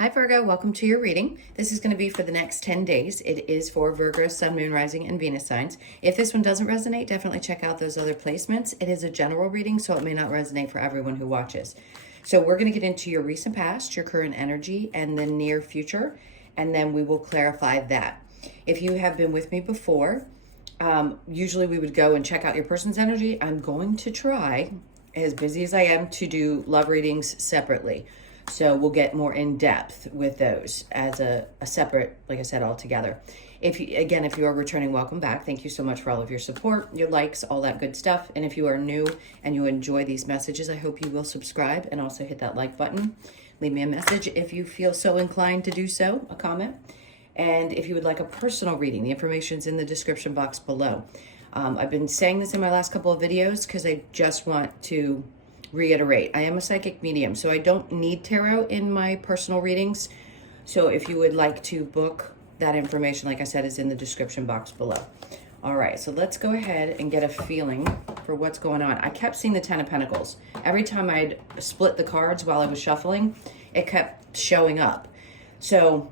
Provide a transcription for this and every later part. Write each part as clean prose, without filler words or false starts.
Hi Virgo, welcome to your reading. This is going to be for the next 10 days. It is for Virgo, Sun, Moon, Rising, and Venus signs. If this one doesn't resonate, definitely check out those other placements. It is a general reading, so it may not resonate for everyone who watches. So we're going to get into your recent past, your current energy, and the near future, and then we will clarify that. If you have been with me before, usually we would go and check out your person's energy. I'm going to try, as busy as I am, to do love readings separately. So we'll get more in depth with those as a separate, like I said, all together. If you are returning, welcome back. Thank you so much for all of your support, your likes, all that good stuff. And if you are new and you enjoy these messages, I hope you will subscribe and also hit that like button. Leave me a message if you feel so inclined to do so, a comment. And if you would like a personal reading, the information's in the description box below. I've been saying this in my last couple of videos because I just want to reiterate, I am a psychic medium, so I don't need tarot in my personal readings. So if you would like to book that information, like I said, is in the description box below. All right, so let's go ahead and get a feeling for what's going on. I kept seeing the Ten of Pentacles. Every time I'd split the cards while I was shuffling, it kept showing up. So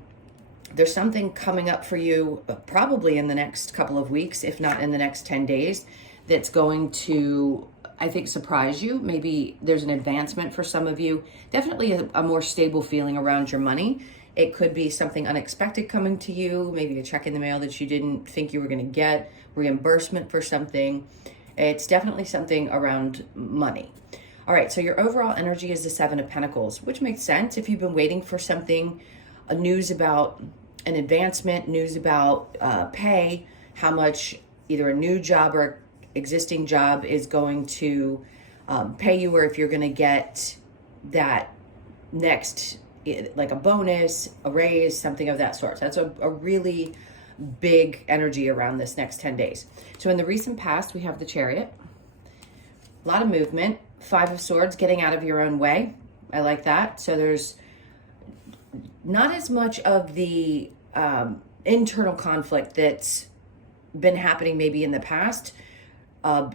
there's something coming up for you probably in the next couple of weeks, if not in the next 10 days, that's going to, I think, surprise you. Maybe there's an advancement for some of you. Definitely a more stable feeling around your money. It could be something unexpected coming to you, maybe a check in the mail that you didn't think you were going to get, reimbursement for something. It's definitely something around money. All right, so your overall energy is the Seven of Pentacles, which makes sense if you've been waiting for something, news about an advancement, news about pay, how much either a new job or existing job is going to pay you, or if you're going to get that next, like a bonus, a raise, something of that sort. So that's a really big energy around this next 10 days. So in the recent past, we have the Chariot, a lot of movement, Five of Swords, getting out of your own way. I like that. So there's not as much of the internal conflict that's been happening maybe in the past,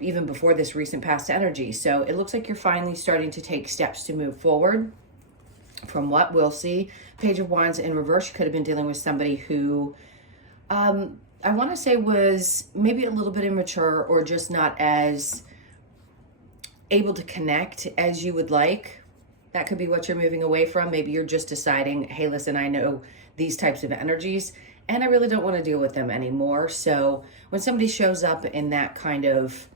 even before this recent past energy. So it looks like you're finally starting to take steps to move forward. From what we'll see, Page of Wands in reverse, you could have been dealing with somebody who I want to say was maybe a little bit immature, or just not as able to connect as you would like. That could be what you're moving away from. Maybe you're just deciding, hey, listen, I know these types of energies and I really don't want to deal with them anymore. So when somebody shows up in that kind of,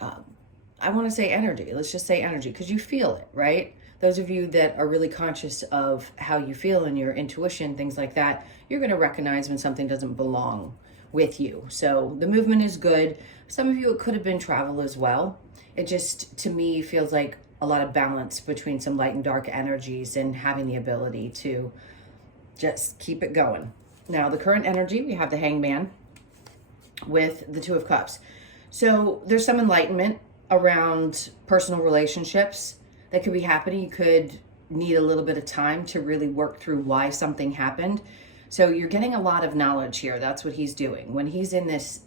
I want to say energy, let's just say energy, because you feel it, right? Those of you that are really conscious of how you feel and your intuition, things like that, you're going to recognize when something doesn't belong with you. So the movement is good. Some of you, it could have been travel as well. It just, to me, feels like a lot of balance between some light and dark energies and having the ability to just keep it going. Now, the current energy, we have the Hangman with the Two of Cups. So there's some enlightenment around personal relationships that could be happening. You could need a little bit of time to really work through why something happened. So you're getting a lot of knowledge here. That's what he's doing. When he's in this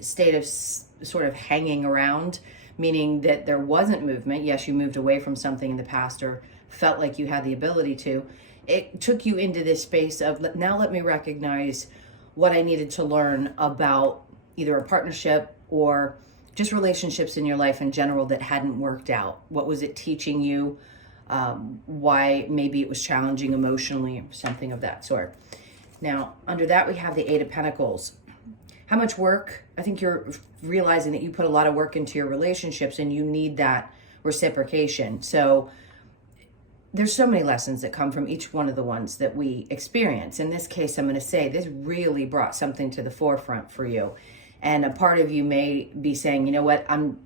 state of sort of hanging around, meaning that there wasn't movement. Yes, you moved away from something in the past or felt like you had the ability to. It took you into this space of, now let me recognize what I needed to learn about either a partnership or just relationships in your life in general that hadn't worked out. What was it teaching you? Why maybe it was challenging emotionally, or something of that sort. Now, under that, we have the Eight of Pentacles. How much work? I think you're realizing that you put a lot of work into your relationships and you need that reciprocation. So there's so many lessons that come from each one of the ones that we experience. In this case, I'm going to say this really brought something to the forefront for you. And a part of you may be saying, you know what, I'm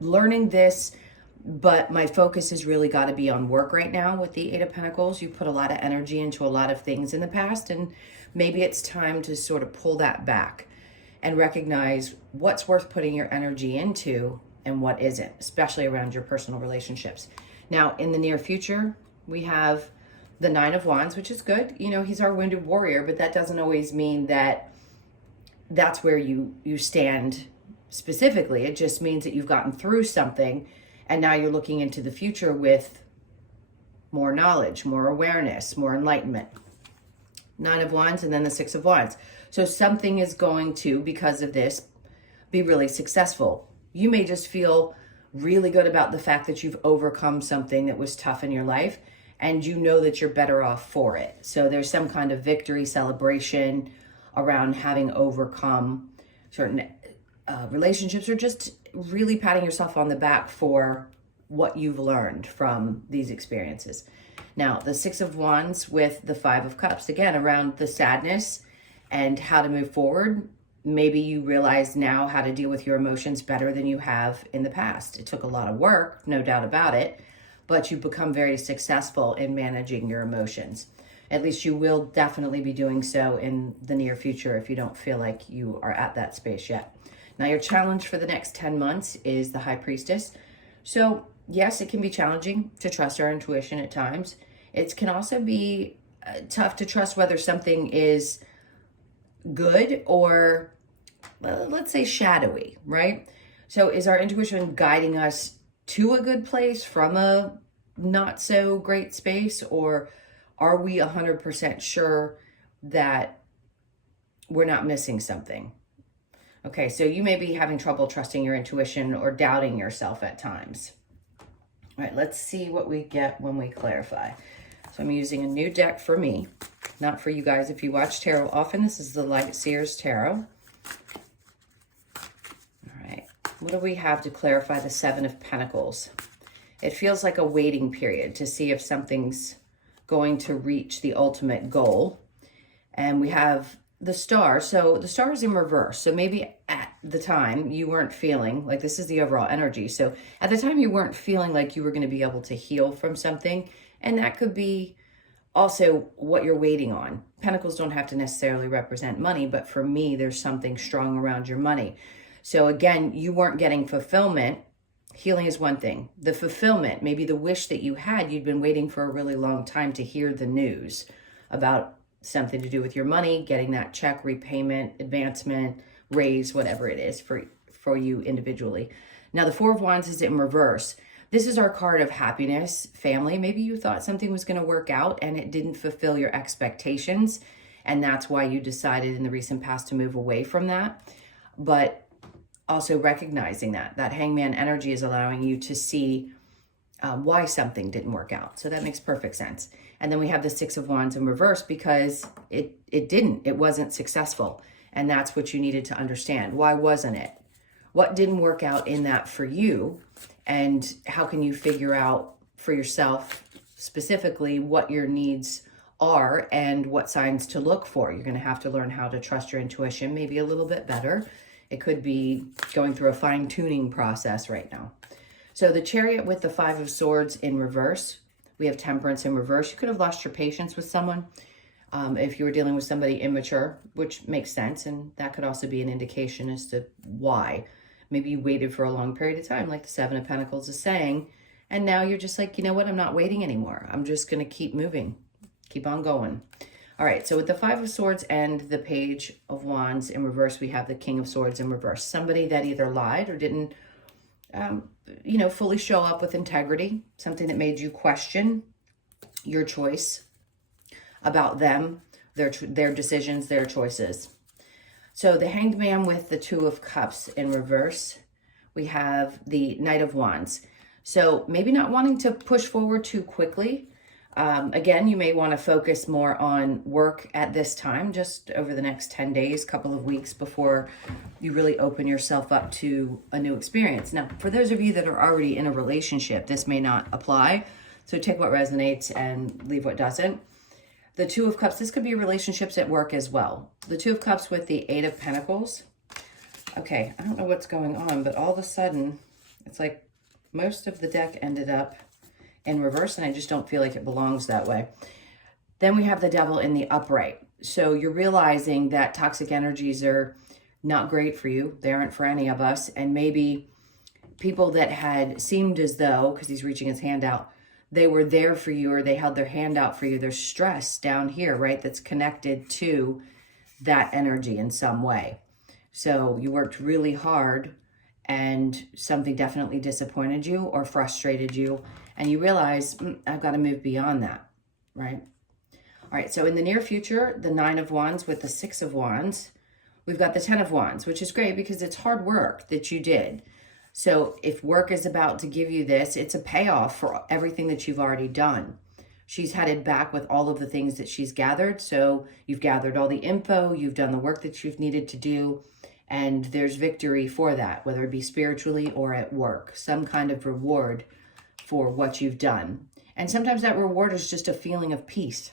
learning this, but my focus has really got to be on work right now with the Eight of Pentacles. You put a lot of energy into a lot of things in the past, and maybe it's time to sort of pull that back and recognize what's worth putting your energy into and what isn't, especially around your personal relationships. Now, in the near future, we have the Nine of Wands, which is good. You know, he's our wounded warrior, but that doesn't always mean that that's where you stand specifically. It just means that you've gotten through something and now you're looking into the future with more knowledge, more awareness, more enlightenment. Nine of Wands and then the Six of Wands. So something is going to, because of this, be really successful. You may just feel really good about the fact that you've overcome something that was tough in your life, and you know that you're better off for it. So there's some kind of victory celebration around having overcome certain relationships, or just really patting yourself on the back for what you've learned from these experiences. Now, the Six of Wands with the Five of Cups, again, around the sadness and how to move forward. Maybe you realize now how to deal with your emotions better than you have in the past. It took a lot of work, no doubt about it, but you've become very successful in managing your emotions. At least you will definitely be doing so in the near future if you don't feel like you are at that space yet. Now, your challenge for the next 10 months is the High Priestess. So yes, it can be challenging to trust our intuition at times. It can also be tough to trust whether something is good or, let's say, shadowy, right? So is our intuition guiding us to a good place from a not so great space, or are we 100% sure that we're not missing something? Okay, so you may be having trouble trusting your intuition or doubting yourself at times. All right, let's see what we get when we clarify. So I'm using a new deck for me, not for you guys. If you watch tarot often, this is the Light Seers Tarot. All right, what do we have to clarify the Seven of Pentacles? It feels like a waiting period to see if something's going to reach the ultimate goal. And we have the Star. So the Star is in reverse. So maybe at the time you weren't feeling like, this is the overall energy. So at the time you weren't feeling like you were going to be able to heal from something. And that could be also what you're waiting on. Pentacles don't have to necessarily represent money, but for me, there's something strong around your money. So again, you weren't getting fulfillment. Healing is one thing. The fulfillment, maybe the wish that you had, you'd been waiting for a really long time to hear the news about something to do with your money, getting that check, repayment, advancement, raise, whatever it is for you individually. Now, the Four of Wands is in reverse. This is our card of happiness, family. Maybe you thought something was going to work out and it didn't fulfill your expectations, and that's why you decided in the recent past to move away from that. But also recognizing that Hangman energy is allowing you to see why something didn't work out. So that makes perfect sense. And then we have the Six of Wands in reverse because it wasn't successful. And that's what you needed to understand. Why wasn't it? What didn't work out in that for you? And how can you figure out for yourself specifically what your needs are and what signs to look for? You're going to have to learn how to trust your intuition maybe a little bit better. It could be going through a fine-tuning process right now. So the Chariot with the Five of Swords in reverse. We have Temperance in reverse. You could have lost your patience with someone if you were dealing with somebody immature, which makes sense. And that could also be an indication as to why. Maybe you waited for a long period of time, like the Seven of Pentacles is saying. And now you're just like, you know what? I'm not waiting anymore. I'm just going to keep moving. Keep on going. All right, so with the Five of Swords and the Page of Wands in reverse, we have the King of Swords in reverse. Somebody that either lied or didn't, fully show up with integrity, something that made you question your choice about them, their decisions, their choices. So the Hanged Man with the Two of Cups in reverse, we have the Knight of Wands. So maybe not wanting to push forward too quickly. Again, you may want to focus more on work at this time, just over the next 10 days, couple of weeks before you really open yourself up to a new experience. Now, for those of you that are already in a relationship, this may not apply. So take what resonates and leave what doesn't. The Two of Cups, this could be relationships at work as well. The Two of Cups with the Eight of Pentacles. Okay, I don't know what's going on, but all of a sudden, it's like most of the deck ended up in reverse, and I just don't feel like it belongs that way. Then we have the Devil in the upright. So you're realizing that toxic energies are not great for you. They aren't for any of us. And maybe people that had seemed as though, because he's reaching his hand out, they were there for you or they held their hand out for you. There's stress down here, right? That's connected to that energy in some way. So you worked really hard and something definitely disappointed you or frustrated you. and you realize, I've got to move beyond that, right? All right, so in the near future, the 9 of Wands with the 6 of Wands, we've got the 10 of Wands, which is great because it's hard work that you did. So if work is about to give you this, it's a payoff for everything that you've already done. She's headed back with all of the things that she's gathered. So you've gathered all the info, you've done the work that you've needed to do, and there's victory for that, whether it be spiritually or at work, some kind of reward for what you've done. And sometimes that reward is just a feeling of peace.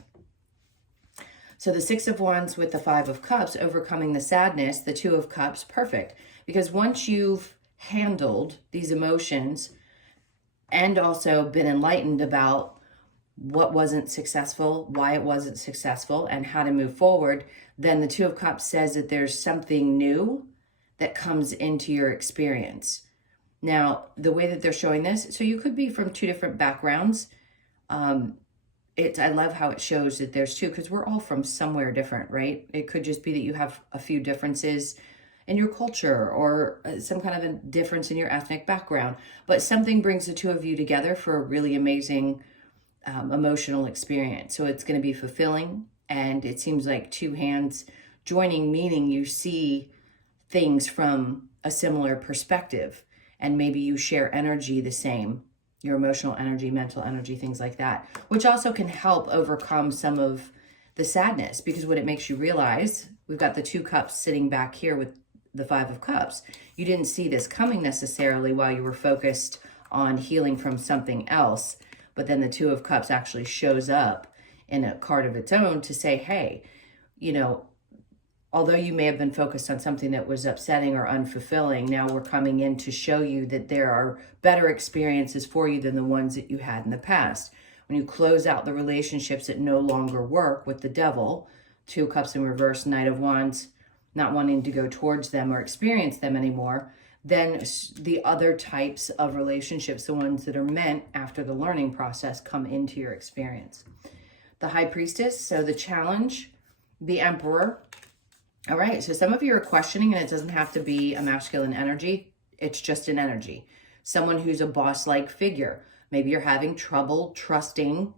So the 6 of Wands with the 5 of Cups, overcoming the sadness, the 2 of Cups, perfect. Because once you've handled these emotions and also been enlightened about what wasn't successful, why it wasn't successful, and how to move forward, then the 2 of Cups says that there's something new that comes into your experience. Now, the way that they're showing this, so you could be from 2 different backgrounds. I love how it shows that there's 2, because we're all from somewhere different, right? It could just be that you have a few differences in your culture or some kind of a difference in your ethnic background, but something brings the 2 of you together for a really amazing emotional experience. So it's going to be fulfilling, and it seems like 2 hands joining, meaning you see things from a similar perspective, and maybe you share energy the same, your emotional energy, mental energy, things like that, which also can help overcome some of the sadness, because what it makes you realize, we've got the 2 cups sitting back here with the 5 of Cups. You didn't see this coming necessarily while you were focused on healing from something else, but then the 2 of Cups actually shows up in a card of its own to say, hey, although you may have been focused on something that was upsetting or unfulfilling, now we're coming in to show you that there are better experiences for you than the ones that you had in the past. When you close out the relationships that no longer work with the Devil, 2 cups in reverse, Knight of Wands, not wanting to go towards them or experience them anymore, then the other types of relationships, the ones that are meant after the learning process, come into your experience. The High Priestess, so the challenge, the Emperor. All right, so some of you are questioning, and it doesn't have to be a masculine energy. It's just an energy. Someone who's a boss-like figure. Maybe you're having trouble trusting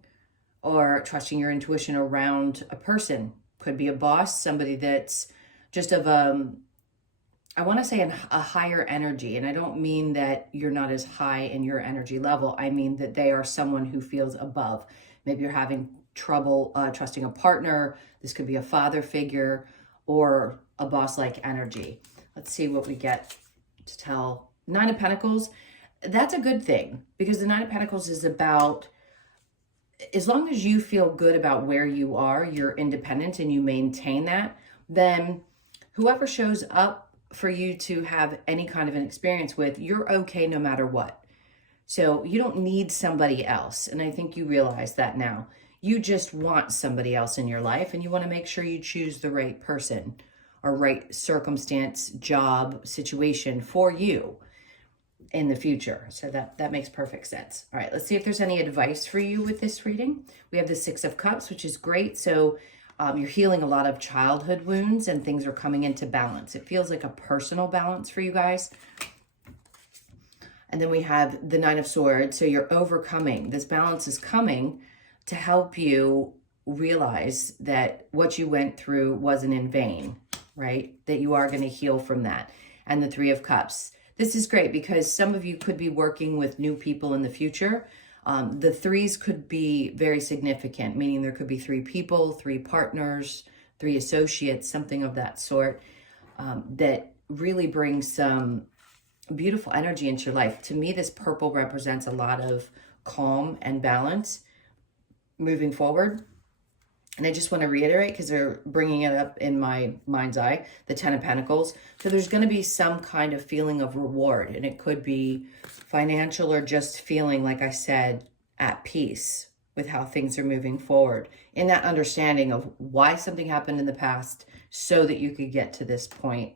your intuition around a person. Could be a boss, somebody that's just of I want to say a higher energy. And I don't mean that you're not as high in your energy level. I mean that they are someone who feels above. Maybe you're having trouble trusting a partner. This could be a father figure or a boss-like energy. Let's see what we get to tell. 9 of Pentacles, that's a good thing, because the 9 of Pentacles is about, as long as you feel good about where you are, you're independent and you maintain that, then whoever shows up for you to have any kind of an experience with, you're okay no matter what. So you don't need somebody else. And I think you realize that now. You just want somebody else in your life, and you want to make sure you choose the right person or right circumstance, job, situation for you in the future. So that makes perfect sense. All right, let's see if there's any advice for you with this reading. We have the 6 of Cups, which is great. So you're healing a lot of childhood wounds, and things are coming into balance. It feels like a personal balance for you guys. And then we have the 9 of Swords. So you're overcoming. This balance is coming to help you realize that what you went through wasn't in vain, right? That you are going to heal from that. And the 3 of Cups. This is great because some of you could be working with new people in the future. The 3s could be very significant, meaning there could be 3 people, 3 partners, 3 associates, something of that sort, that really brings some beautiful energy into your life. To me, this purple represents a lot of calm and balance moving forward. And I just want to reiterate, because they're bringing it up in my mind's eye, the 10 of Pentacles. So there's going to be some kind of feeling of reward, and it could be financial or just feeling, like I said, at peace with how things are moving forward, in that understanding of why something happened in the past so that you could get to this point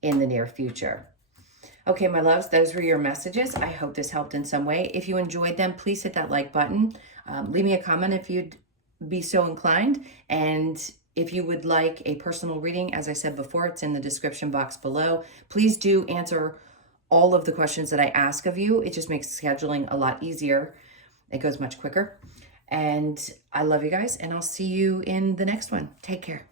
in the near future. Okay, my loves, those were your messages. I hope this helped in some way. If you enjoyed them, please hit that like button. Leave me a comment if you'd be so inclined. And if you would like a personal reading, as I said before, it's in the description box below. Please do answer all of the questions that I ask of you. It just makes scheduling a lot easier. It goes much quicker. And I love you guys, and I'll see you in the next one. Take care.